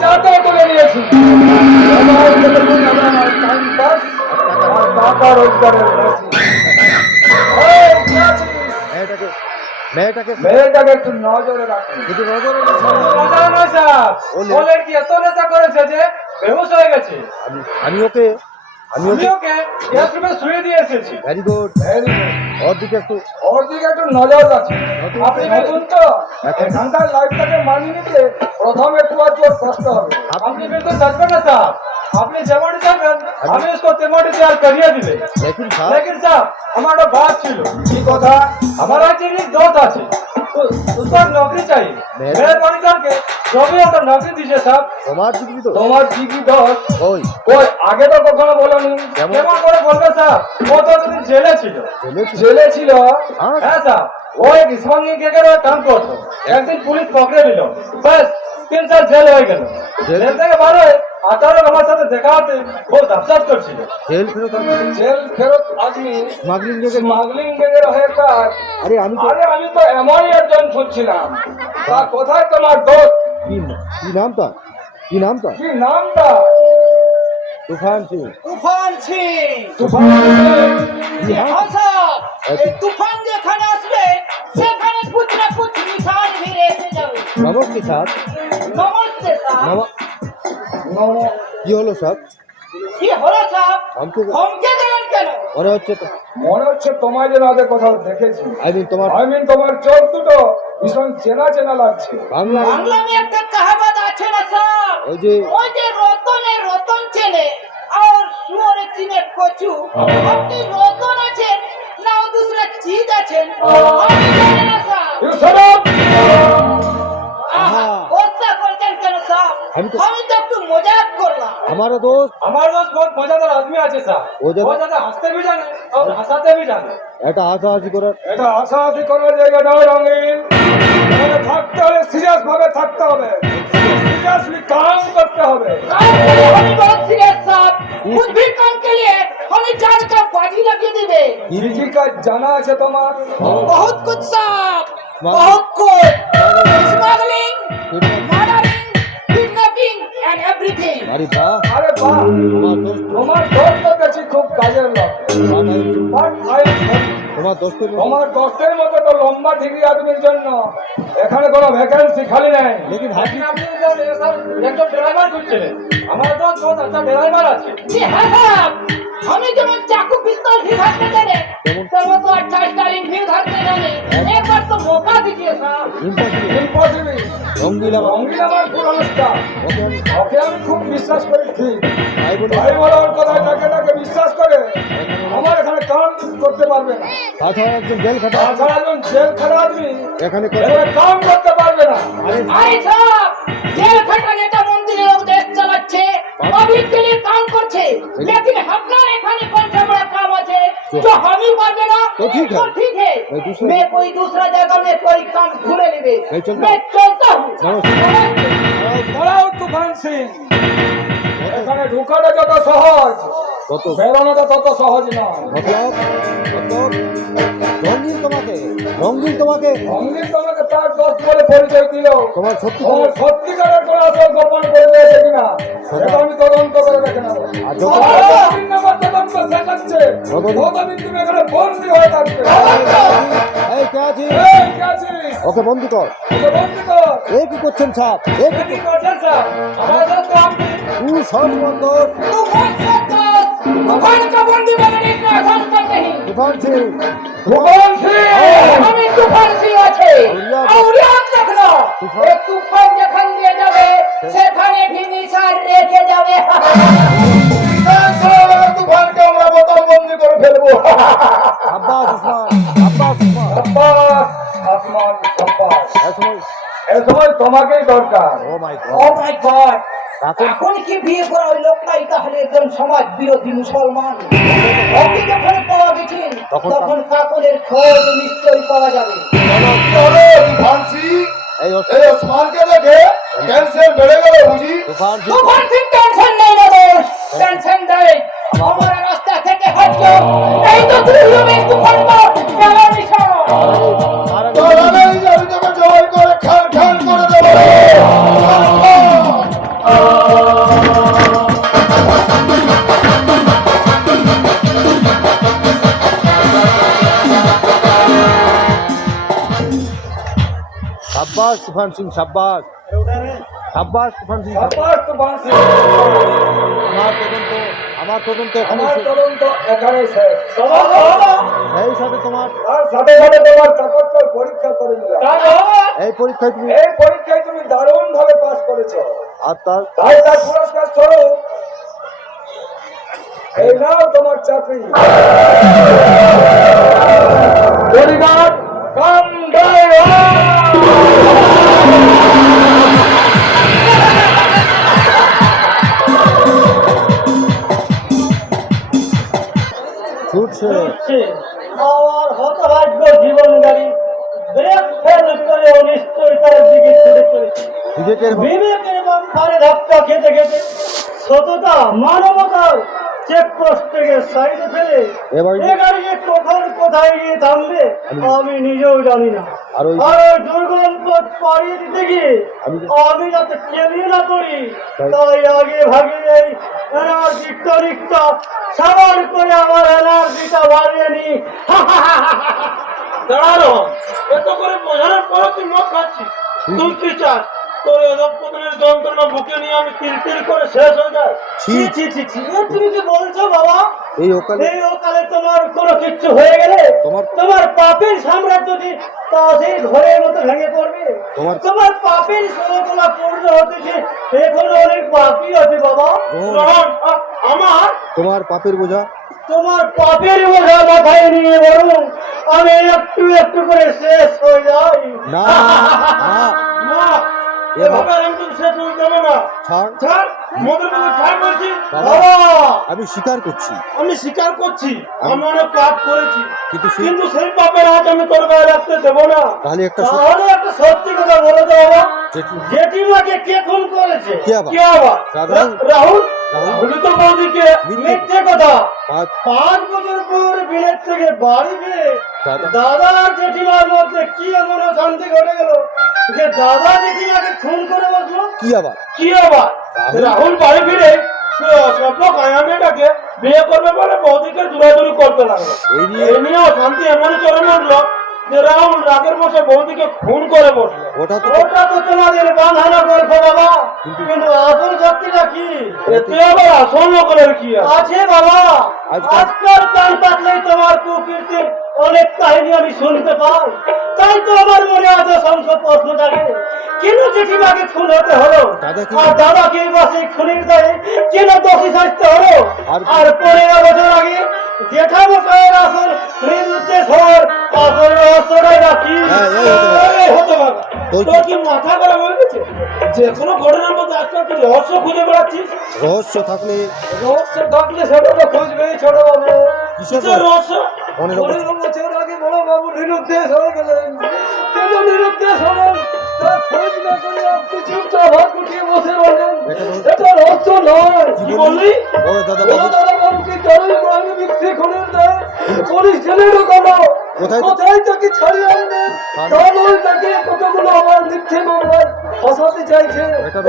চাতে তুলে নিয়েছি। টাইম পাস আর টাকা রোজগারের মেয়েটাকে একটু নজরে রাখুন। নজরে নয় স্যার, বলের কি এত নেশা করেছে যে বেহুশ হয়ে গেছে। আমি ওকে এয়ারট্রিপে শুয়ে দিয়ে এসেছি। Very good. ওর দিকে একটু নজর আছে। আপনি নতুন তো এখানকার লাইফটাকে মানিয়ে নিতে প্রথম একটু কষ্ট হবে। আপনি কিন্তু থাকবেন না স্যার, আপনি যেমনই থাকবেন আমি उसको তেমনই तैयार करिए दिले। लेकिन साहब हमारा बात ছিল। কি কথা? हमारा एक दोस्त আছে, उसको नौकरी चाहिए। मेहरबानी करके जो भी होगा नौकरी दीजिए साहब। তোমার ডিগ্রি দোস্ত ওই আগে তো কখনো বলনি, কেমন করে বলবে স্যার? ও তো যদি জেলে ছিল। হ্যাঁ স্যার, ওই ডিসমাঙ্গি কেকের কাম করতো। একদিন পুলিশ পকড়ে নিল, ব্যাস 3 সাল জেল হয়ে গেল। জেল থেকে বার হয়ে আচারক আমার সাথে দেখা হতে বহুত আফসোস করছিল। জেল ফেরত আসনি স্মাগলিং গেগের হয়ে কাজ। আরে আমি তো এমনই একজন খুঁজছিলাম। তা কোথায় তোমার দোস্ত? কি নামটা? তুফান সিং। তুফান যেখানে আসবে সেখানে কুছ না কুছ নিশান ভিড়ে এসে যাবে। নমস্তে স্যার। কি হলো স্যার? ধমকে দেবেন কেন? মনে হচ্ছে তোমায় যেন আগে কোথাও দেখেছি। তোমার চোখ দুটো ভীষণ চেনা লাগছে। বাংলা একটা কাহাবত আছে না স্যার, ওই যে রতন চেনে আর সুরে চিনে কচু। আপনি রতন আছেন না দুসরা চিজ আছেন আপনি জানেন না স্যার। আমি তো একটু মজাক করলাম। हमारा दोस्त बहुत मजेदार आदमी আছে স্যার। ও যাতে হাসতে भी জানে আর হাসাতে भी জানে। এটা হাসাহাসি করার জায়গা নয় রঙিন। আমাদের থাকতে হলে সিরিয়াস ভাবে থাকতে হবে, সিরিয়াসলি কাজ করতে হবে। আমি बहुत सीरियस साहब, कुछ भी काम के लिए हमें जान का बाजी लगा देंगे। কি কাজ জানা আছে তোমার? बहुत कुछ साहब, बहुत कुछ। Smuggling, murdering, kidnapping and everything. আরে বাহ, তোমার দোস্ত কাছে খুব কাজের লোক। তোমার দোস্তের মতো তো লম্বা ডিগ্রি আদমির জন্য এখানে কোনো ভ্যাকেন্সি খালি নেই। লেকিন আপনি একজন ড্রাইভার খুঁজছিলেন। আমার তো একটা ড্রাইভার আছে। जी हाँ साहब, हमें जो चाकू पिस्तौल भी धरते जाने, तेरे तो अच्छा स्टाइलिंग भी धरते जाने। एक बार तो मौका दीजिए साहब। ইম্পসিবল। রঙ্গিলা আমার পুরনো স্টার। ওকে আমি খুব বিশ্বাস করি। ঠিক তাই বলে ওর কথায় তাকে বিশ্বাস করে আমার এখানে কাম করতে পারবে না। তাছাড়া একজন জেল খাটা আদমি এখানে কাম করতে পারবে না। আরে সাহেব, জেল খাটা নেতা মন্ত্রীর দেশ চালাচ্ছে, পাবলিক के लिए काम করছে। लेकिन আপনার এখানে কোন বড় কাম আছে जो हम ही পারবে না? तो ठीक है। मैं कोई दूसरा जगह में कोई काम ढूंढ लेंगे। मैं चलता हूँ। দাঁড়াও তুফান সিং, এখানে ঢুকাটা যত সহজ বেরোনোটা তত সহজ না। রঙিন তোমাকে তার দোস্ত বলে পরিচয় দিল। তোমার সত্যিকারের কোনো আসল গোপন করে দিয়েছে কিনা সেটা আমি তদন্ত করে দেখে নেবো। তদন্ত শেষ হচ্ছে ততদিন তুমি এখানে বন্দী হয়ে থাকবে। ওকে বন্দি কর। এ কি করছেন সাহেব? तू शॉट बंद तू कौन सा दोस्त? तूफान का बंदी बनाने का आसान काम नहीं। तूफान सिंह हमें तूफान सिंह আছে और याद रखना ये तूफान যখন দিয়ে যাবে সেখানে भी নিশান রেখে যাবে। তুফানকে আমরা বোতল বন্দি করে ফেলবো। আব্বাস এই সময় তোমাকেই দরকার। ও মাই গড, এখন কি বিয়ে করা ওই লোকটাই তাহলে একজন সমাজ বিরোধী মুসলমান? ওকে যখন পাওয়া গেছে তখন কাকলের খোঁজ নিশ্চয়ই পাওয়া যাবে। এই ওসমানকে দেখে টেনশন বেড়ে গেল বুঝি? তুফান সিং টেনশন নেই না দোষ, টেনশন দেয় আমার রাস্তা থেকে হটো, नहीं तो तुम में तूफान का मेरा निशाना। জয় করে খাল খাল করে দেবো। সাব্বাস তুফান সিং সাব্বাস সাব্বাস তুফান সিং সাব্বাস। সাব্বাস তুফান সিং। আমার তদন্ত এখানে আমার শেষ। তদন্ত এখানেই শেষ। সেই সাথে তোমার তার সাথে সাথে তোমার চাকরটার পরীক্ষা করে নিলাম। এই পরীক্ষায় তুমি এই পরীক্ষায় তুমি দারুণ ভাবে পাস করেছো। আর তার তাই তার পুরস্কার স্বরূপ এই নাও তোমার চাকরি। বডিগার্ড কাম ছুটছে আমার হতভাগ্য জীবনগাড়ি ব্রেক ফেল করে অনিশ্চয়তার দিকে ছুটে চলেছে। বিবেকের বিবেকের বাম্পারে ধাক্কা খেতে খেতে সততা মানবতার চেকপোস্ট থেকে সাইডে ফেলে এবার- এ গাড়ি যে কখন কোথায় গিয়ে থামবে আমি নিজেও জানি না। আর ওই- আর ওই দুর্গম পথ পাড়িয়ে দিতে গিয়ে আমি যাতে কেলিয়ে না করি তাই আগে ভাগে এই এনার্জি টনিকটা সাবার করে আমার এনার্জিটা বাড়িয়ে নি। দাঁড়ানো এত করে বোঝানোর পর তুই মদ খাচ্ছিস। তুই কি চাস তোর অধঃপতনের যন্ত্রণা বুকে নিয়ে আমি তিল করে শেষ হয়ে যায়? ছি ছি ছি ছি এ তুমি কি বলছো বাবা? এই ওকালে এই ওকালে তোমার কোনো কিচ্ছু হয়ে গেলে তোমার- তোমার পাপের সাম্রাজ্যটি তা সেই ঘরের মতো ভেঙে পড়বে। তোমার- তোমার পাপের ষোলকলা পূর্ণ হতেছে এখনো অনেক বাকি আছে বাবা। গ্রহণ আমার তোমার পাপের বোঝা তোমার পাপের বোঝা মাথায় নিয়ে বলুন আমি একটু একটু করে শেষ হয়ে যাই। না না না এভাবে আমি তো শেষ হয়ে যাবে না। ছাড় ছাড় মদের মধ্যে ছাড় বলছি। বাবা বাবা আমি স্বীকার করছি আমি স্বীকার করছি আমি অনেক পাপ করেছি কিন্তু কিন্তু সেই পাপের হাত আমি তোর গায়ে রাখতে দেবো না। তাহলে একটা তাহলে একটা সত্যি কথা বলে দাও বাবা, যেটি- জেঠিমাকে কে খুন করেছে? কি আবার কি আবার রাহুল। রাহুল রাহুল। রাহুল তো বৌদিকে মিথ্যে কথা। পাঁচ 5 বছর পর বিলেত থেকে বাড়ি ফিরে দাদা দাদা আর জেঠিমার মধ্যে কি এমন অশান্তি ঘটে গেল যে দাদা জেঠিমাকে খুন করে বসলো? কি আবার কি আবার রাহুল বাড়ি ফিরে স্বপ্ন কায়া মেয়েটাকে বিয়ে করবে বলে বৌদিকে জোরাজুরি করতে লাগলো। এই নিয়ে এই নিয়ে অশান্তি এমনই চলে উঠলো যে রাহুল রাগের বসে বৌদিকে খুন করে বসলো। ওটা তো ওটা তো তোমাদের বাঁধানো গল্প বাবা, কিন্তু আসল সত্যিটা কি? এতে আবার আসল নকলের কি আছে? আছে বাবা। আজকাল- আজকাল কান পাতলেই তোমার কুকীর্তির অনেক কাহিনী আমি শুনতে পাই। তাই তো আমার মনে আছে অসংখ্য প্রশ্ন জাগে, কেন জেঠিমাকে খুন হতে হলো? দাদা কি- আর দাদাকে বা সেই খুনির দায়ে কেন দোষী সাজতে হলো? আর- আর 15 বছর আগে জেঠামশাইয়ের আসল নিরুদ্দেশ হওয়ার আসল রহস্যটাই বা কি? হ্যাঁ, এই হতে পারে। এই হতে পারে। তোর কি- তোর কি মাথা খারাপ হয়ে গেছে? যে কোনো ঘটনার মধ্যে আজকাল তুই রহস্য খুঁজে বেড়াচ্ছিস। রহস্য থাকলে রহস্য থাকলে সেটা তো খুঁজবেই ছোট বাবু। কিসের কিসের রহস্য? 15 বছর আগে বড় বাবু নিরুদ্দেশ হয়ে গেলেন। কেন নিরুদ্দেশ হলেন তার খোঁজ না করে আপনি চুপচাপ হাত গুটিয়ে বসে রইলেন। এটা রহস্য নয়। কি বললি? ও দাদা বড় বাবু দাদা বাবুকে কেনই আমি মিথ্যে খুনের দেয় পুলিশ জেলে ঢোকানো। কোথায়- কোথায় তাকে ছাড়িয়ে আনবেন? তাহলে তাকে কতগুলো আমার মিথ্যে মামলায় ফাঁসাতে চাইছে।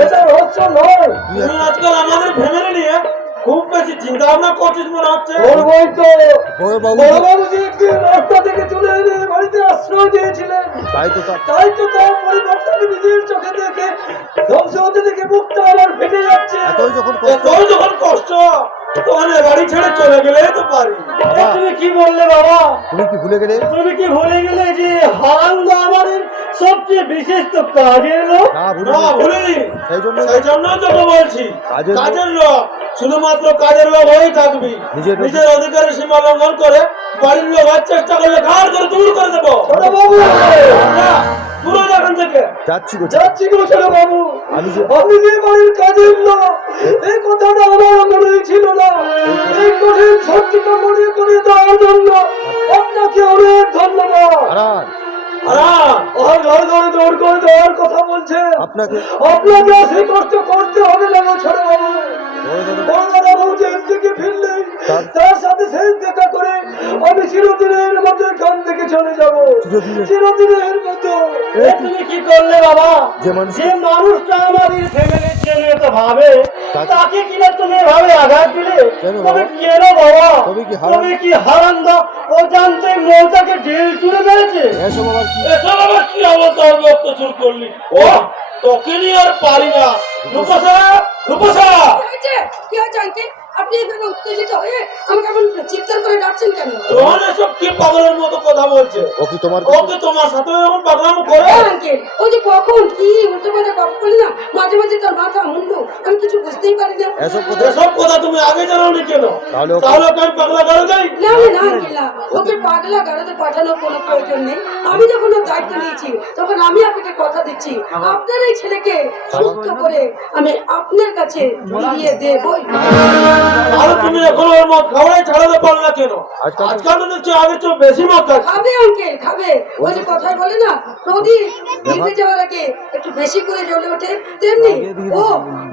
এটা রহস্য নয়। তুই আজকাল আমাদের ফ্যামিলি নিয়ে খুব বেশি চিন্তা ভাবনা করছিস মনে হচ্ছে। বড় বাবু বড়বাবু যে একদিন রাস্তা থেকে তুলে এনে বাড়িতে আশ্রয় দিয়েছিলেন, তাই তো তা- তাই তো তার পরিবারটাকে নিজের চোখে দেখে ধ্বংস হতে দেখে বুকটা আমার ফেটে যাচ্ছে। এতই যখন কষ্ট- এতই যখন কষ্ট তখন এ বাড়ি ছেড়ে চলে গেলে তো পারি। এ তুমি কি বললে বাবা? তুমি কি ভুলে গেলে তুমি কি ভুলে গেলে যে হারান্দা আমাদের সবচেয়ে বিশেষ তো কাজের লোক? না ভুলে না ভুলিনি। সেই জন্য সেই জন্যই তোকে বলছি কাজের লোক- কাজের লোক শুধুমাত্র কাজের লোক হয়েই থাকবি। নিজের- নিজের অধিকারের সীমা লঙ্ঘন করে বাড়ির লোক হওয়ার চেষ্টা করলে ঘাড় করে দূর করে দেবো। ছোট বাবু দূর হয়ে এখান থেকে। যাচ্ছি গো যাচ্ছি গো ছোট বাবু। আমি যে- আপনি যে বাড়ির কাজের লোক এই কথাটা আমার মনে ছিল না। এই কঠিন সত্যিটা মনে করে দেওয়ার জন্য আপনাকে অনেক ধন্যবাদ। হারান আর ঘরে ঘরে দৌড় করে দেওয়ার কথা বলছে। আপনাকে আপনাকে সেই কষ্ট করতে হবে না গো ছোট বাবু। বড় দাদা বড় দাদা বাবু জেল থেকে ফিরলেই তার সাথে শেষ দেখা করে আমি চিরদিনের মতো এখান থেকে চলে যাব। চিরদিনের? চিরদিনের মতো। এ তুমি কি করলে বাবা? যে মানুষ- যে মানুষটা আমাদের ফ্যামিলির জন্য তো ভাবে তাকে কিনা তুমি এভাবে আঘাত দিলে? কেন তুমি বাবা? কেন বাবা? তুমি কি হারাম? তুমি কি হারান্দা ও জানতে মৌটাকে ঢিল ছুড়ে মেরেছে? এসব আবার কি? এসব আবার কি অবতার বক্ত শুরু করলি? ও তোকে নিয়ে আর পারি না। রূপসা, রূপসা, কি হয়েছে আঙ্কেল? আপনি এভাবে উত্তেজিত হয়ে আমাকে এমন চিৎকার করে ডাকছেন কেন? রোহন এসব কি পাগলের মতো কথা বলছে? ও কি তোমার ওকে তোমার সাথে এরকম পাগলামো করে? আঙ্কেল ও যে কখন কি উল্টো পাল্টা কথা বলি না, মাঝে মাঝে তার মাথা মুন্ডু আমি কিছু বুঝতেই পারি না। এসব কথা? এসব কথা তুমি আগে জানোনি কেন? তাহলে তাহলে ওকে আমি পাগলা করে যাই? না না আঙ্কেল না, ওকে পাগলা গাড়াতে পাঠানোর কোনো প্রয়োজন নেই। আমি যখন ওর দায়িত্ব নিয়েছি তখন আমি আপনাকে কথা দিচ্ছি আপনার এই ছেলেকে সুস্থ করে আমি আপনার কাছে ফিরিয়ে দেবই। আর তুমি এখন ওর মদ খাওয়াই ছাড়াতে পারো না কেন? আজকাল- আজকাল তো দেখছি আগে চেয়ে বেশি মদ খাচ্ছে। খাবে আঙ্কেল খাবে, ওই যে কথায় বলে না প্রদীপ নিভে যাওয়ার আগে একটু বেশি করে জ্বলে ওঠে, তেমনি ও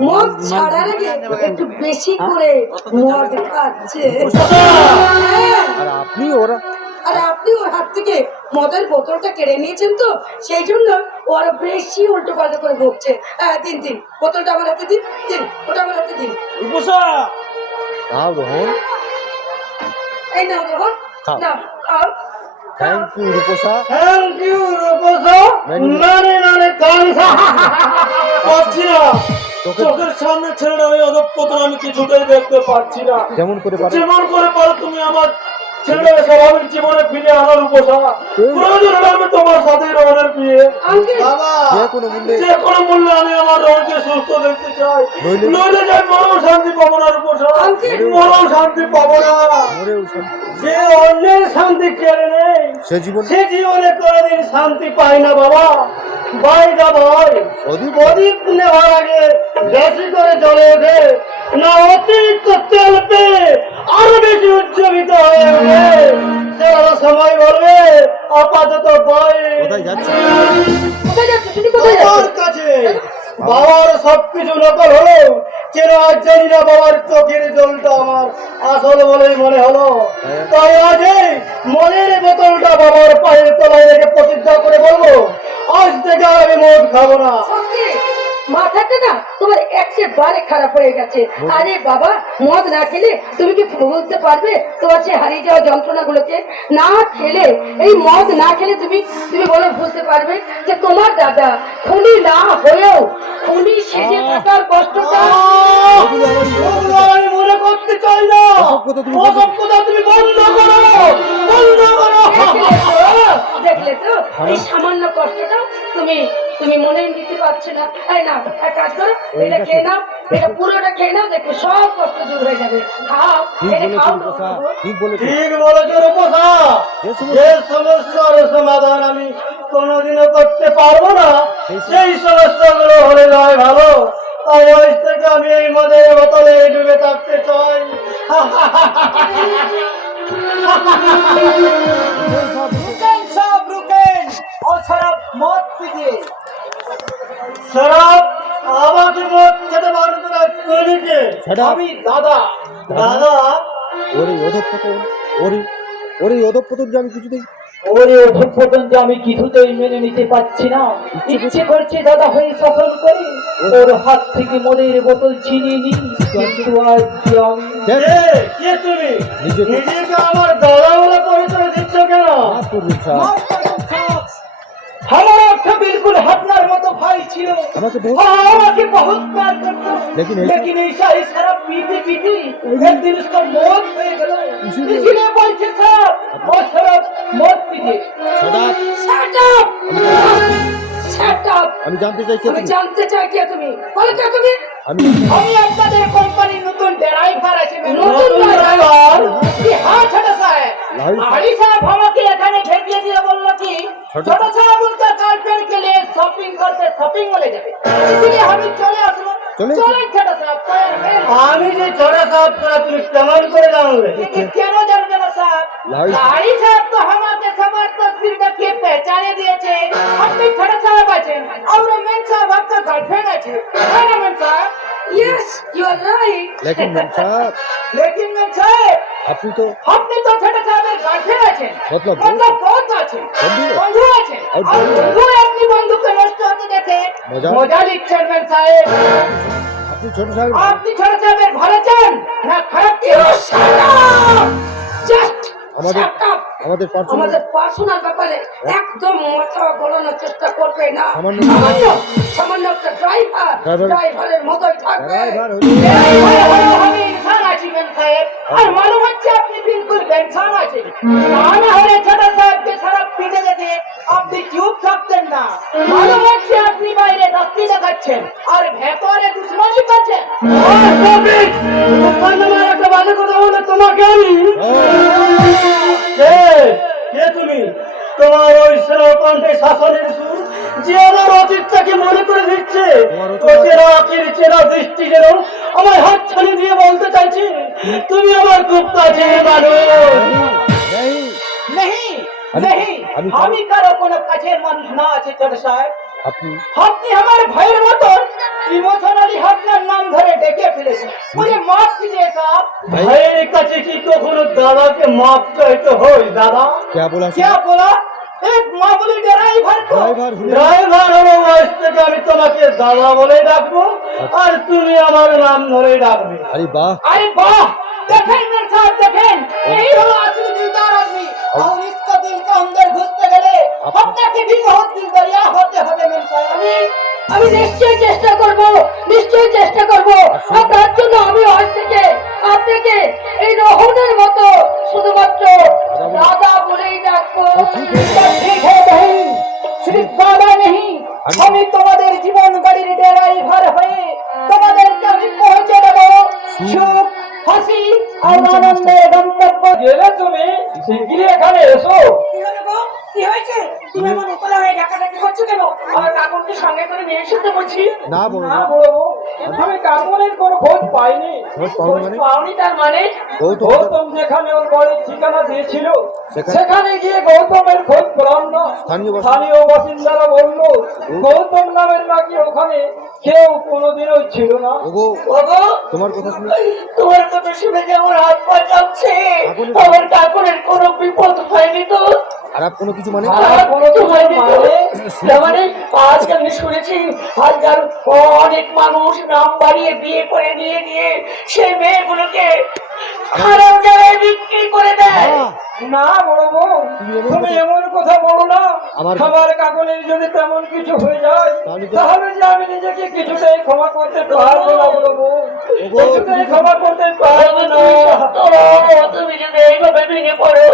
মদ ছাড়ার আগে একটু বেশি করে মদ খাচ্ছে। হ্যাঁ, আর আপনি ওরা আর আপনি ওর হাত থেকে মদের বোতলটা কেড়ে নিয়েছেন তো সেই জন্য ও আরো বেশি উল্টো পাল্টা করে ভুগছে। দিন দিন বোতলটা আমার হাতে দিন, দিন ওটা আমার হাতে দিন। রূপসা, নাও রোহন। এই নাও রোহন, খাও। নাও খাও। Thank you Rupsa. Thank you Rupsa. মানে কানসা। পাচ্ছি না। চোখের সামনে ছেলেটা ওই অধঃপতন আমি কিছুতেই দেখতে পাচ্ছি না। যেমন করে পারে যেমন করে পারো তুমি আমার ছেলেটাকে স্বাভাবিক জীবনে ফিরে আনার উপসা। প্রয়োজন হলে আমি তোমার সাথে রোহনের বিয়ে। আঙ্কেল যে কোনো মূল্যে যে কোনো মূল্যে আমি আমার রোহনকে সুস্থ দেখতে চাই। নইলে- নইলে যাই মরণ শান্তি পাবো না উপসা। মরণ শান্তি পাবো না। মরেও শান্তি। যে অন্যের শান্তি কেড়ে নেই সে জীবন সে জীবনে কোনোদিন শান্তি পায় না বাবা। বাইরা ভাই প্রদীপ প্রদীপ নেওয়ার আগে বেশি করে জ্বলে ওঠে না, অতিরিক্ত তেল পেয়ে আরো বেশি উজ্জীবিত হয়ে ওঠে। সেটা সময় বলবে। আপাতত বয় কোথায় যাচ্ছে? কোথায় যাচ্ছ তুমি, কোথায় যাচ্ছ? বাবার কাছে। বাবার সবকিছু নকল হলো, কেন আজ জানি না বাবার চোখের জলটা আমার আসল বলেই মনে হলো। তাই আজ এই মনের বোতলটা বাবার পায়ের তলায় রেখে প্রতিজ্ঞা করে বলবো, আজ থেকে আর আমি মদ খাবো না। সত্যি মাথাটা না তোমার একেবারে খারাপ হয়ে গেছে। আরে বাবা মদ না খেলে তুমি কি বলতে পারবে তোমার সে হারিয়ে যাওয়া যন্ত্রণাগুলোকে? না খেলে এই মদ না খেলে তুমি তুমি বলে বুঝতে পারবে যে তোমার দাদা খুনি না হয়েও খুনি সেজে থাকার কষ্টটা। ওগুলো আমি মনে করতে চাই না। ওসব কথা তুমি বন্ধ করো, বন্ধ করো। দেখলে তো এই সামান্য কষ্টটা তুমি তুমি মনে নিতে পারছো না। এই না এক কাজ করো, এটা খেয়ে নাও, এটা পুরোটা খেয়ে নাও, দেখো সব কষ্ট দূর হয়ে যাবে। খাও, ঠিক এটা বলেছেন খাও রূপসা, তো। ঠিক বলেছেন। ঠিক বলেছো রূপসা। যে সমস্যার সমাধান আমি কোনোদিনও করতে পারবো না সেই সমস্যাগুলো হলে নয় ভালো। তাই আজ থেকে আমি এই মদের বোতলে ডুবে থাকতে চাই। रुकेन साहब रुकेन और शराब मौत पीजिए। শরাব আমাকে মদ খেতে পারবে না তুমি? ছাড়া अभी दादा দাদা ওরে অধঃপতন, ওরে ওরে অধঃপতন যে আমি কিছুতেই ওরে অধঃপতন যে আমি কিছুতেই মেনে নিতে পারছি না। ইচ্ছে করছে দাদা হয়ে শাসন করি, ওর হাত থেকে মদের বোতল ছিনিয়ে নিই, কিন্তু আজ আমি দেখ, কে তুমি? নিজেকে নিজেকে আমার দাদা বলে পরিচয় দিচ্ছ কেন? মাফ করবেন স্যার। माफ करें साहब, हमारा तो बिल्कुल हटनार मतो भाई छिलो, আমাকে बहुत আমাকে बहुत प्यार करता, लेकिन ऐसा ही शराब पीते पीते एक दिन उसका मौत हो गया। इसलिए बोलते साहब और शराब मौत पीजिए। সদাত, Shut up! Shut up! আমি জানতে চাই কে আমি তুমি? জানতে চাই কে তুমি, বলো কে তুমি? আমি আমি আপনাদের কোম্পানির নতুন ড্রাইভার আছে নতুন driver? কি হ্যাঁ ছোট সাহেব लाइव আলী সাহেব আমাকে এখানে ঢেকিয়ে দিয়ে বললো কি ছোট ছোট সাহেব उनका गर्लफ्रेंड के लिए शॉपिंग करते शॉपिंग वाले যাবে, इसलिए हम चले আসলো। চলে চলেন ছোট সাহেব আমি যে ছড়া সাপ করা তুমি কেমন করে জানলে? কেন জানবে না সাহেব? लाइव আলী সাহেব তো আমাকে সবার তসবির দেখে पहचाने দিয়েছে আপনি ছোট সাহেব আছেন और मेन साहब आपका गर्लफ्रेंड আছে, है ना मेन साहब? Yes, you are right. लेकिन मैम साहब लेकिन मेन साहब আপনি তো আপনি তো ছোট সাহেবের গার্লফ্রেন্ড আছেন, मतलब বহুত আছে, বন্ধু? বন্ধু আছে, আর আর বন্ধু? বন্ধু আপনি বন্ধুকে নষ্ট হতে দেখে মজা? মজা লিখছেন মেন সাহেব। আপনি ছোট সাহেব আপনি ছোট সাহেবের ভালো চান না খারাপ জাস্ট আমাদের আমাদের পার্সোনাল আমাদের পার্সোনাল ব্যাপারে একদম মাথা গলানোর চেষ্টা করবে না। সামান্য সামান্য একটা ড্রাইভারের মতোই থাকবে। ড্রাইভার আমি ইনসান আছি মেম সাহেব আর মালুম হচ্ছে আপনি বিলকুল বেনসান আছেন না হলে ছোট সাহেবকে সারাপ পিটে যেতে আপনি চুপ থাকতেন না মালুম হচ্ছে আপনি বাইরে দস্তি দেখাচ্ছেন আর ভেতরে দুশ্মনী করছেন একটা বাজে কথা বলে তোমাকে আমি কে তুমি? তোমার ওই কণ্ঠে শাসনের সুর যে আমার অতীতটাকে মনে করে দিচ্ছে, চেনা দৃষ্টি যেন আমার হাত ছানি দিয়ে বলতে চাইছি তুমি আমার খুব কাছের মানুষ। नहीं नहीं আমি কারো কোনো কাছের মানুষ না আছে ছোট সাহেব আপনি আপনি আমার ভাইয়ের মতন ইমোশনালি আপনার নাম ধরে ডেকে ফেলেছেন মুঝে মাফ कीजिए साहब ভাইয়ের কাছে কি কখনো দাদাকে মাপ চাইতে হয়? দাদা क्या बोला क्या बोला एक मामूली ड्राइवर को ড্রাইভার ড্রাইভার হলো আজ থেকে আমি তোমাকে দাদা বলে ডাকবো আর তুমি আমার নাম ধরে ডাকবে। আরে বাহ अरे वाह देखें मेरे साहब देखें यही हो असली दिलदार आदमी और इसका दिल का अंदर घुसते गले अपना के भी बहुत दिल दरिया होते होते मेरे साहब আমি নিশ্চয়ই চেষ্টা করব, নিশ্চয়ই চেষ্টা করব। আর তার জন্য আমি আজ থেকে আপনাকে এই রোহনের মতো শুধুমাত্র দাদা বলেই ডাকবো। ठीक है बहन सिर्फ दादा नहीं আমি তোমাদের জীবন গাড়ির ড্রাইভার হয়ে তোমাদেরকে আমি পৌঁছে দেবো সুখ হাসি আর আনন্দের গন্তব্য গেলে তুমি শিগগিরই এখানে এসো কি হলো গো? কি হয়েছে? তুমি আমার উপরে হয়ে ডাকাডাকি করছো কেন? আমার কাকুকে সঙ্গে করে নিয়ে এসে বলছি। না বড় না বলবো আমি কাকুনের কোনো খোঁজ পাইনি খোঁজ পাওনি মানে পাওনি তার মানে? গৌতম যেখানে ওর বাড়ির ঠিকানা দিয়েছিল সেখানে- সেখানে গিয়ে গৌতমের খোঁজ পেলাম না স্থানীয় বাসিন্দারা বললো গৌতম নামের নাকি ওখানে কেউ কোনোদিনও ছিল না ওগো ওগো, তোমার কথা শুনে তোমার কথা শুনে যে আমার হাত পা কাঁপছে। আমার কাকুনের কোনো বিপদ হয়নি তো? খারাপ কোনো কিছু মানে মানে আজকে আমি শুনেছি হাজার অনেক মানুষ নাম বাড়িয়ে বিয়ে করে নিয়ে গিয়ে সেই মেয়েগুলোকে খারাপ জায়গায় বিক্রি করে দেয়। না বড় বউ তুমি এমন কথা বলো না আমার- আমার কাকুনের যদি তেমন কিছু হয়ে যায় তাহলে তো- তাহলে যে আমি নিজেকে কিছুতেই ক্ষমা করতে পারবো না বড় বউ ওগো, কিছুতেই ক্ষমা করতে পারবো না তুমি যদি এইভাবে ভেঙে পড়ো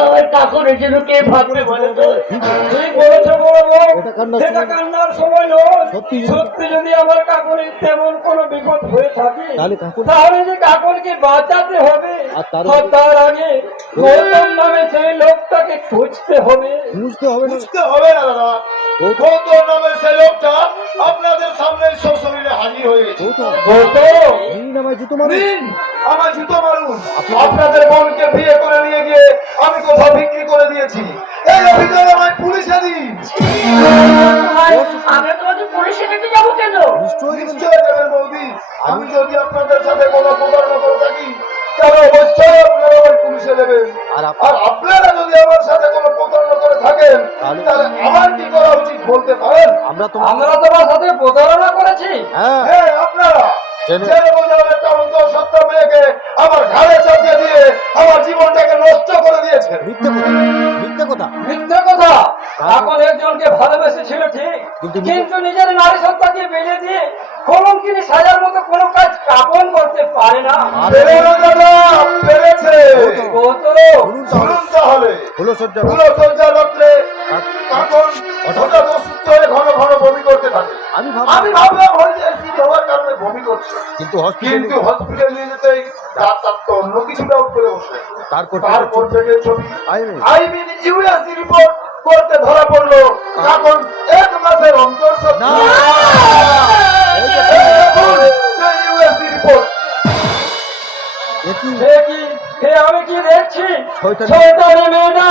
আমার কাকুনের জন্য কে ভাববে বলো তো? ঠিক বলেছো বড় বউ এটা কান্নার এটা সময় না। কান্নার সময় নয় সত্যি। সত্যি যদি আমার কাকুনের তেমন কোনো বিপদ হয়ে থাকে তাহলে কাকুর- তাহলে যে কাকুরকে বাঁচাতে হবে আর তার- আর তার আগে গৌতম নামে সেই লোকটাকে খুঁজতে হবে বুঝতে হবে না বুঝতে হবে না দাদা, গৌতম নামের সেই লোকটা আপনাদের সামনে সশরীরে হাজির হয়ে গেছে। গৌতম গৌতম এই নামায় জুতো মারো দিন আমার জুতো মারুন। আপনাদের বোনকে বিয়ে করে নিয়ে গিয়ে আমি কোথাও বিক্রি করে দিয়েছি, এই অভিযোগ আমায় পুলিশে দিন। আমরা তোমাকে পুলিশে দিতে যাবো কেন? নিশ্চয়ই দেবেন। নিশ্চয় দেবেন বৌদি, আমি যদি আপনাদের সাথে কোনো প্রতারণা করে থাকি তাহলে অবশ্যই আপনারা আমায় পুলিশে দেবেন। আর আর আপনারা যদি আমার সাথে কোনো প্রতারণা করে থাকেন তাহলে- তাহলে আমার কি করা উচিত বলতে পারেন? আমরা তো আমরা তোমার সাথে প্রতারণা করেছি হ্যাঁ হ্যাঁ, আপনারা জেনে- জেনে বোঝাও একটা অন্তঃসত্ত্বা মেয়েকে আমার ঘাড়ে চাপিয়ে দিয়ে আমার জীবনটাকে নষ্ট করে দিয়েছে। মিথ্যে কথা মিথ্যে কথা মিথ্যে কথা এখন একজনকে ভালোবেসেছিল ঠিক কিন্তু- কিন্তু নিজের নারী সত্তাকে বেরিয়ে দিয়ে কলঙ্কিনী সাজার মতো কোনো কাজ কাপন করতে পারে না পেরে না দাদা, পেরেছে। গৌতম শুনুন তাহলে শুনুন তাহলে, হলো সজ্জা পুরো সজ্জার রাত্রে তখন হঠাৎ অসুস্থ হয়ে ঘন ঘন বমি করতে থাকে। আমি আমি ভাবলাম হয়তো অ্যাসিড হওয়ার কারণে বমি করছে, কিন্তু হসপিটালে কিন্তু হসপিটাল নিয়ে যেতেই ডাক্তার তো অন্য কিছু ডাউট করে বসে। তারপর থেকে ছবি আইবি ইউএসি রিপোর্ট করতে ধরা পড়লো এখন 1 মাসের অন্তঃসত্ত্বা। না। ইউএসি রিপোর্ট একই হে আমি কি দেখছি শয়তানি। শয়তানি মেয়েটা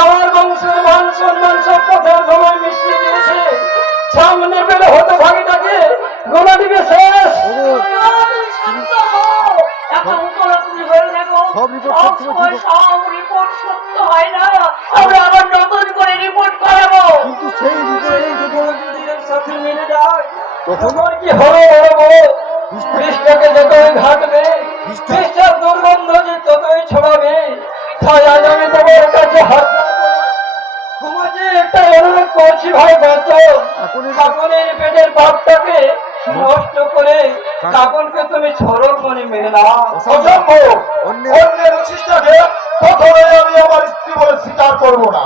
আমার বংশের মান সম্মান সব পথের ধোঁয়ায় মিশিয়ে দিয়েছে সামনে পেলে হতো ভাগিটাকে গোলা দিবে শেষ ওগো শান্ত হও। এখন উপলব্ধি হয়ে দেখো সব রিপোর্ট সব সবসময় সময় ঠিক- সব রিপোর্ট সত্য হয় না। আমরা আবার নতুন করে রিপোর্ট করাবো। কিন্তু সেই রিপোর্টে সেই যুবক যদি এর সাথে মিলে যায় তখন তখন কি হবে বড় বড় বিষটাকে যতই ঘাটবে, বিষটার দুর্গন্ধ যে ততই ছড়াবে। তাই আজ আমি তোমার কাছে হাত জোড় করে তোমাকে একটা অনুরোধ করছি ভাই বাঁচো। কাকনের পেটের পাপটাকে নষ্ট করে কাকনকে তুমি সরল মনে মেনে নাও। অসম্ভব। অন্যের উচ্ছিষ্টাকে প্রথমে আমি আমার স্ত্রী বলে স্বীকার করবো না।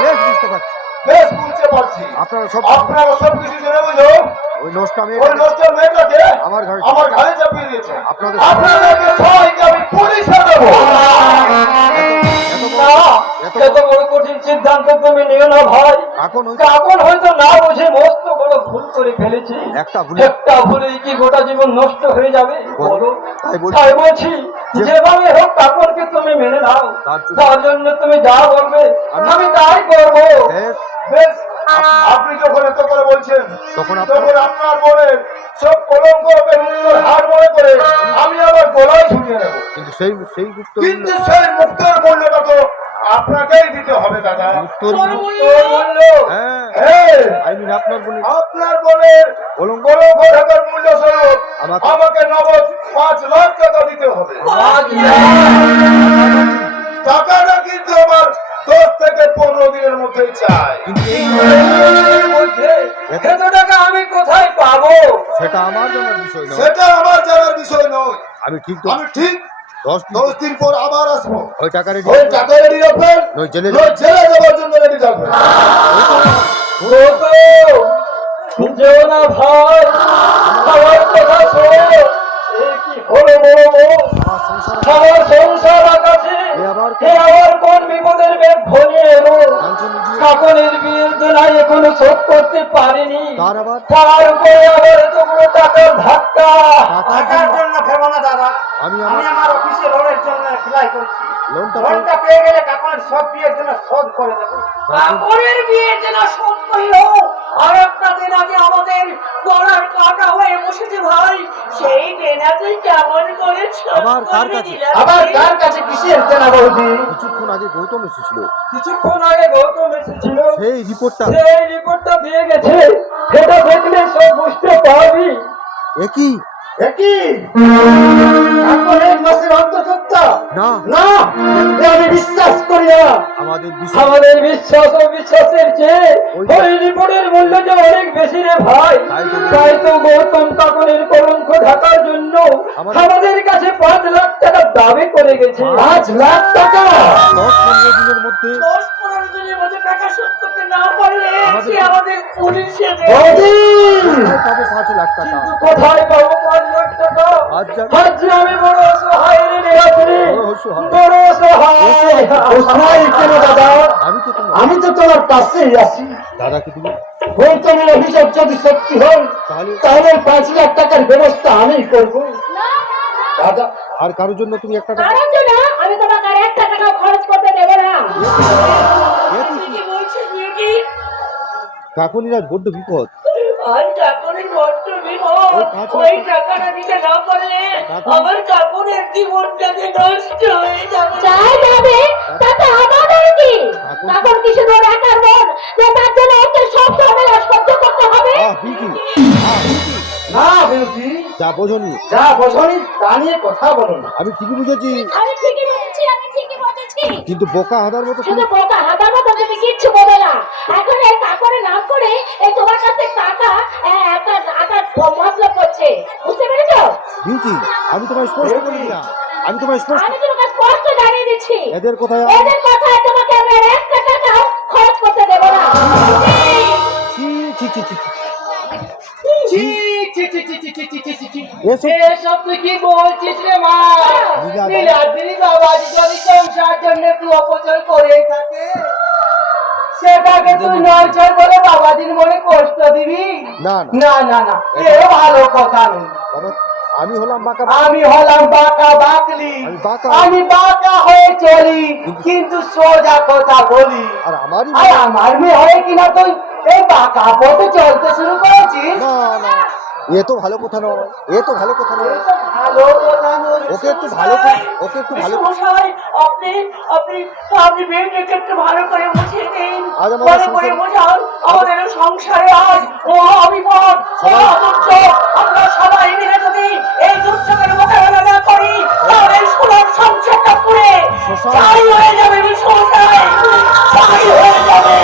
বেশ বুঝতে পারছি বেশ বুঝতে পারছি আপনারা সব কিছু জেনে বুঝো ওই নষ্ট আমি ওই নষ্ট মেয়েটাকে আমার ঘাড়ে চাপিয়ে দিয়েছে। আপনাদের আপনাদেরকে সবাইকে আমি পুলিশে দেবো। না, এত বড় কঠিন সিদ্ধান্ত তুমি নিও না ভাই। কাকন হয়তো না বুঝে মস্ত বড় ভুল করে ফেলেছি। একটা ভুলেই কি গোটা জীবন নষ্ট হয়ে যাবে বলো? তাই বলছি যেভাবে হোক কাকনকে তুমি মেনে নাও। তার জন্য তুমি যা বলবে আমি তাই করবো। বেশ, আপনি যখন এত করে বলছেন তখন আপনার মনের সব কলঙ্ককে মূল্যের হার মনে করে আমি আমার গলায় ঝুলিয়ে নেব। কিন্তু সেই মুক্তর মূল্যটা তো আপনাকেই দিতে হবে দাদা। আপনার মনের কলঙ্ক ঢাকার মূল্য স্বরূপ আমাকে নগদ 5 লাখ টাকা দিতে হবে। টাকাটা কিন্তু আমার 10 থেকে 15 দিনের মধ্যেই চাই। এত টাকা আমি কোথায় পাবো? সেটা আমার জানার বিষয় নয়। সেটা আমার জানার বিষয় নয়। আমি ঠিক 10 দিন পর আবার আসবো। ওই টাকা রেডি রাখবেন, জেলে জেলে যাওয়ার জন্য রেডি থাকবেন। যেও না ভাই, আমার কথা শোনো। এ কি হলো বলো? আমার সংসার আকাশে এ আবার কোন বিপদের মেঘ ঘনিয়ে এলো? কাকনের বিয়ের দোলাই এখনো শোধ করতে পারিনি, তার উপরে আবার এতগুলো টাকার ধাক্কা। টাকার জন্য ভেবো না দাদা, আমি আমার অফিসে লোনের জন্য অ্যাপ্লাই করছি। লোনটা পেয়ে গেলে কাকনের সব বিয়ের জন্য শোধ করে দেবো। কাকনের বিয়ের জন্য শোধ করিল। আর একটা দিন আগে আমাদের গলার কাটা হয়ে বসেছে ভাই, সেই দেনা তুই কেমন করে শোধ আবার কার করবি কাছে? দিলা? আবার কার কাছে কিসের দেনা বলবি? কিছুক্ষণ আগে গৌতম এসেছিল, সেই রিপোর্টটা দিয়ে গেছে। এটা দেখলে সব বুঝতে পারবি। একই একই কাকনের মাসের অন্তঃসত্ত্বা না না, আমি বিশ্বাস করি না। আমাদের বিশ্বাস ও বিশ্বাসের চেয়ে ওই রিপোর্টের মূল্য যে অনেক বেশি রে ভাই। তাই তো গৌতম কাকনের কলঙ্ক ঢাকার জন্য আমাদের কাছে 5 লাখ টাকা দাবি করে গেছে। 5 লাখ টাকা 10-15 দিনের মধ্যে 10-15 দিনের মধ্যে টাকা শোধ করতে না পারলে সে আমাদের পুলিশে পাবো 5 লাখ টাকা। কোথায় পাবো 5 লাখ টাকা? আজ আমি বড় অসহায় রে নেহাত্রী, বড় অসহায়। অসহায় কেন দাদা? আমি তো তোমার পাশেই আছি। দাদা কি তুমি গৌতমের অভিযোগ যদি সত্যি হয় তাহলে 5 লাখ টাকার ব্যবস্থা আমি করবো। দাদা আর কারোর জন্য তুমি একটা টাকা কারণ জন্য আমি তোমাকে আর একটা টাকা খরচ করতে দেব না। কি বলছিস বিউটি? কাকুনির আজ বড্ড বিপদ। আর কাকুনের বড্ড বিপদ। ওই টাকাটা দিতে না পারলে আমার কাকুনের জীবনটা যে নষ্ট হয়ে যাবে। চাই যাবে তাতে আমাদের কি? কাকুন কি শুধু একার মন, যে তার জন্য ওকে সব সময় সহ্য করতে হবে? না বিউটি, যা বোঝনি তা নিয়ে কথা বলো না। আমি ঠিকই বুঝেছি, আমি ঠিকই বলেছি। কিন্তু বোকা হাদার মতো শুধু বোকা হাতার মতো তুমি কিচ্ছু বলে না। এখন এই কাকুরে নাম করে এই তোমার কাছে টাকা একটা মতলব করছে, বুঝতে পেরেছো? বিউটি আমি তোমায় স্পষ্ট করে দিলাম, আমি তোমায় আমি তোমাকে স্পষ্ট জানিয়ে দিচ্ছি, এদের কথায় তোমাকে আমি আর একটা টাকাও খরচ করতে দেবো না। এসব তুই কি বলছিস রে মা? নীলাদ্রি বাবাজি যদি সংসার জন্য একটু অপচয় করে থাকে সেটাকে তুই নয়ছয় বলে বাবাজির মনে কষ্ট দিবি? না না না না, এ ভালো কথা নয়। আমি হলাম বাঁকা বাকলি, আমি বাঁকা হয়ে চলি কিন্তু সোজা কথা বলি। আর আমার মেয়ে হয়ে কিনা তুই এই বাঁকা পথে চলতে শুরু করেছিস? এ তো ভালো কথা নয়, এ তো ভালো কথা নয়। ভালো কথা নয়। ওকে একটু ভালো করে, ওকে একটু ভালো করে। মশাই, আপনি আপনি আপনি মেয়েটাকে একটু ভালো করে বুঝিয়ে দিন, আজ আমাদের ভালো করে সংসারে- বোঝান। আমাদের সংসারে আজ মহা বিপদ, মহা দুর্যোগ। আমরা সবাই মিলে যদি এই দুর্যোগের মোকাবেলা না করি, তাহলে সোনার সংসারটা পুড়ে ছাই হয়ে যাবে। বিশ্বমশাই, ছাই হয়ে যাবে।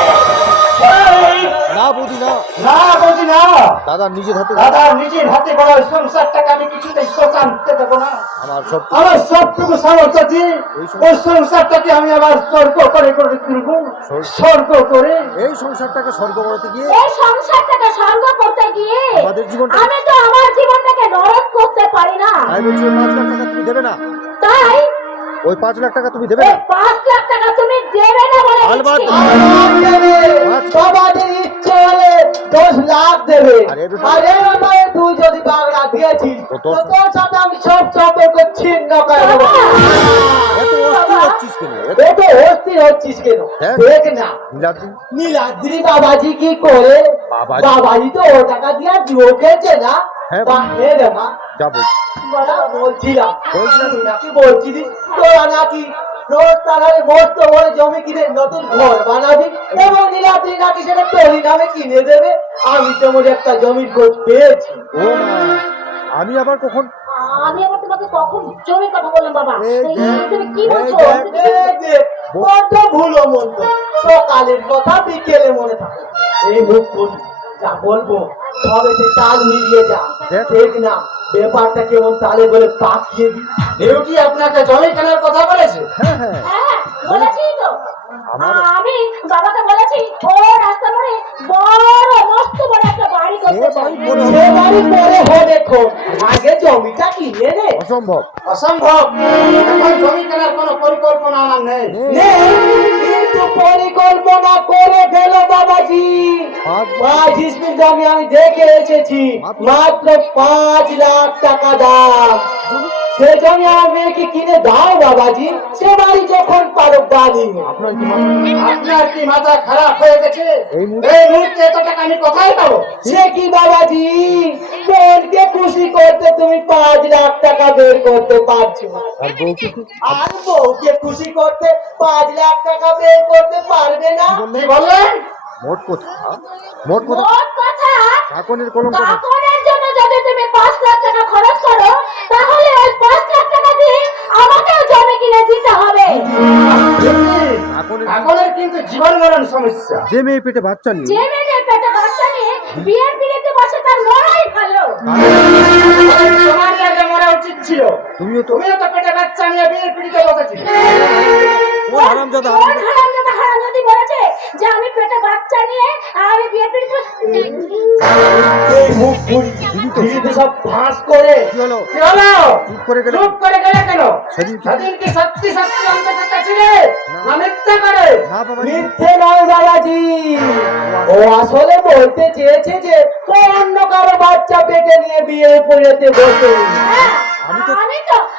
ছাই। না বৌদি না, না বলছি না, দাদা নিজের হাতে দাদা নিজের হাতে করা ওই সংসারটাকে আমি কিছুতেই শোষাতে দেবো না। আমার সব আমার সবটুকু সামর্থ্য দিয়ে ওই সংসারটাকে আমি আবার স্বর্গ করে করে তুলবো, স্বর্গ করে। এই সংসারটাকে স্বর্গ করতে গিয়ে এই সংসারটাকে স্বর্গ করতে গিয়ে আমাদের জীবনটা আমি তো আমার জীবনটাকে নরক করতে পারি না। তাই বলছি ওই 5 লাখ টাকা তুমি দেবে না, তাই ওই 5 লাখ টাকা তুমি দেবে এই না। 5 লাখ টাকা তুমি দেবে না বলে আলবাত দিচ্ছি। বাবাজির ইচ্ছে হলে 10 লাখ দেবে। আরে বেটা। আরে বাবা, তুই যদি বাংলা দিয়েছিস তো তো তোর- তোর সাথে আমি সব সম্পর্ক ছিন্ন করে দেবো। এত অস্থির হচ্ছিস কেন? এত অস্থির হচ্ছিস কেন? দেখ। দেখ না নীলাদ্রি নীলাদ্রি বাবাজি কি করে। বাবাজি। বাবাজি তো ও টাকা দিয়া জুয়ো খেলছে না। হ্যাঁ। তা হে রে মা, যাবো বলছিলাম বলছিলাম। তুই নাকি বলছিলি তোরা নাকি রোজ তারারে মস্ত বড় জমি কিনে নতুন ঘর বানাবি এবং নীলাদ্রি নাকি সেটা তোরই নামে কিনে দেবে। আমি তেমন একটা জমির খোঁজ পেয়েছি। ও মা, আমি আবার কখন আমি আবার তোমাকে কখন জমির কথা বললাম বাবা? এই দেখ, তুমি কি এই বলছো? দেখ। এই যে, কত ভুলো মন্দ, সকালের কথা বিকেলে মনে থাকে। এই মুখ করি যা বলবো সবেতে তাল মিলিয়ে যা। দেখ। দেখ না ব্যাপারটা কেমন তালে বলে পাকিয়ে দি। এও কি আপনাকে জমি কেনার কথা বলেছে? হ্যাঁ হ্যাঁ হ্যাঁ, বলেছি তো। আমার- আমি বাবাকে বলেছি ও রাস্তা মোড়ে বড় মস্ত বড় একটা বাড়ি করতে সে চাই। বাড়ি বড় সে বাড়ি পরে হবে খো, আগে জমিটা কিনে নে। অসম্ভব। অসম্ভব, এখন জমি কেনার কোনো পরিকল্পনা আমার নেই। কিন্তু পরিকল্পনা করে ফেল বাবাজি। 5 স্পিড জমি আমি দেখে এসেছি, মাত্র 5 লাখ টাকা দাম। সে জমি আমার মেয়েকে কিনে দাও বাবাজি, সে বাড়ি যখন পারো দামি। আপনার কি মাথা- আপনার কি মাথা খারাপ হয়ে গেছে? এই মুহূর্তে- এই মুহূর্তে এত টাকা আমি কোথায় পাবো? সে কি বাবাজি, বোনকে খুশি করতে তুমি 5 লাখ টাকা বের করতে পারছো, আর বউকে কি আর বউকে খুশি করতে 5 লাখ টাকা বের করতে পারবে না? কি বললেন? মোট কথা, মোট কথা মোট কথা, কাকনের কলঙ্ক থাকে। কাকনের জন্য যদি তুমি 5 লাখ টাকা খরচ করো, তাহলে ওই 5 লাখ টাকা দিয়ে আমাকেও জমি কিনে দিতে হবে। কাকনের কাকনের কিন্তু জীবন মরণ সমস্যা। যে মেয়ে পেটে বাচ্চা নিয়ে যে মেয়ের পেটে বাচ্চা নিয়ে বিয়ের পিড়িতে বসে তার মরাই ভালো। তোমার জায়গায় মরা উচিত ছিল। তুমিও তো তুমিও তো পেটে বাচ্চা নিয়ে বিয়ের পিড়িতে বসেছিলে। ও হারামজাদা, কোন হারামজাদা হারামজাদি বলেছে যে আমি পেটে বাচ্চা নিয়ে আমি বিয়ের পিড়িতে এই মুখ ফুলি দিদিতে সব ফাঁস করে। কি হলো? কি হলো? চুপ করে গেলে চুপ করে গেলে কেন? সেদিন কি- সেদিন কি সত্যি সত্যি অন্তঃসত্ত্বা ছিলে না মিথ্যা করে? না বাবা, মিথ্যে নয় বাবাজি, ও আসলে বলতে চেয়েছে যে ও অন্য কারো বাচ্চা পেটে নিয়ে বিয়ে পড়েতে বসে। হ্যাঁ, আমি তো-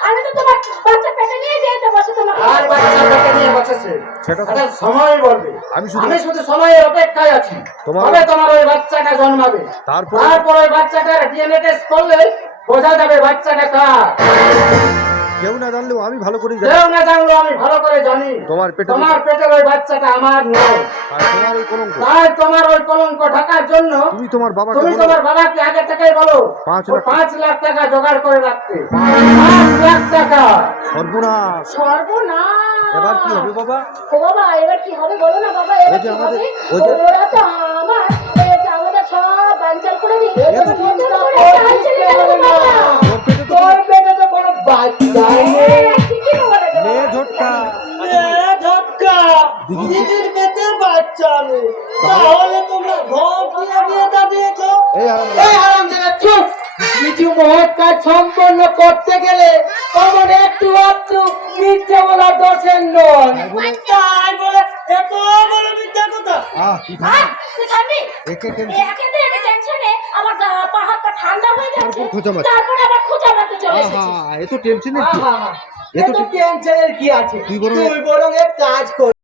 আমি তো তোমার বাচ্চা পেটে নিয়ে বিয়েতে বসে তোমাকে আর বাচ্চা পেটে নিয়ে বসেছে সেটা তো- এটা সময় বলবে। আমি শুধু- আমি শুধু সময়ের অপেক্ষায় আছি। তোমার- তবে তোমার ওই বাচ্চাটা জন্মাবে। তারপরে- তারপর ওই বাচ্চাটার ডিএনএ টেস্ট করলে বোঝা যাবে বাচ্চাটা কার। কেউ না জানলেও আমি ভালো করেই জানি। কেউ না জানলো আমি ভালো করে জানি তোমার পেটে- তোমার পেটের ওই বাচ্চাটা আমার নয়। আর তোমার ওই কলঙ্ক তাই তোমার ওই কলঙ্ক ঢাকার জন্য তুমি তোমার বাবাকে তুমি বলো, তোমার বাবাকে আগে থেকেই বলো 5 লাখ 5 লাখ টাকা জোগাড় করে রাখতে। 5 লাখ টাকা। সর্বনাশ। সর্বনাশ। এবার কি হবে বাবা? ও বাবা, এবার কি হবে বলো না বাবা, এবার ওই যে কি আমাদের- হবে? ওই যে- ওরা তো আমাদের সব বানচাল করে দিচ্ছে। এত চিন্তা করছিস কেন না? ওর পেটে তো তোর পেটে তো কোনো বাচ্চাই নেই। ঠিকই তো বলেছো। মেয়ে ঝটকা। ঝটকা, দিদির পেটে বাচ্চা নেই, তাহলে তোমরা ঘর দিয়ে বিয়েটা দিয়েছো। এই হারামজাদা। এই হারামজাদা চুপ। কিছু মহৎ কাজ সম্পন্ন করতে গেলে তখন একটু একটু মিথ্যে বলা দোষের নয়। তাই বলে এত বড় মিথ্যা কথা। কি আহ, তুই থামবি? একে টেনশন- একে তো একে টেনশনে আমার পা হাতটা ঠান্ডা হয়ে যাচ্ছে। তারপর খোঁচা মারছে। তারপরে আবার খোঁচা মারতে চলে এসেছি। এ তো টেনশনের কি? আহা, এত টেনশনের কি আছে? তুই বরং তুই বরং এক কাজ কর।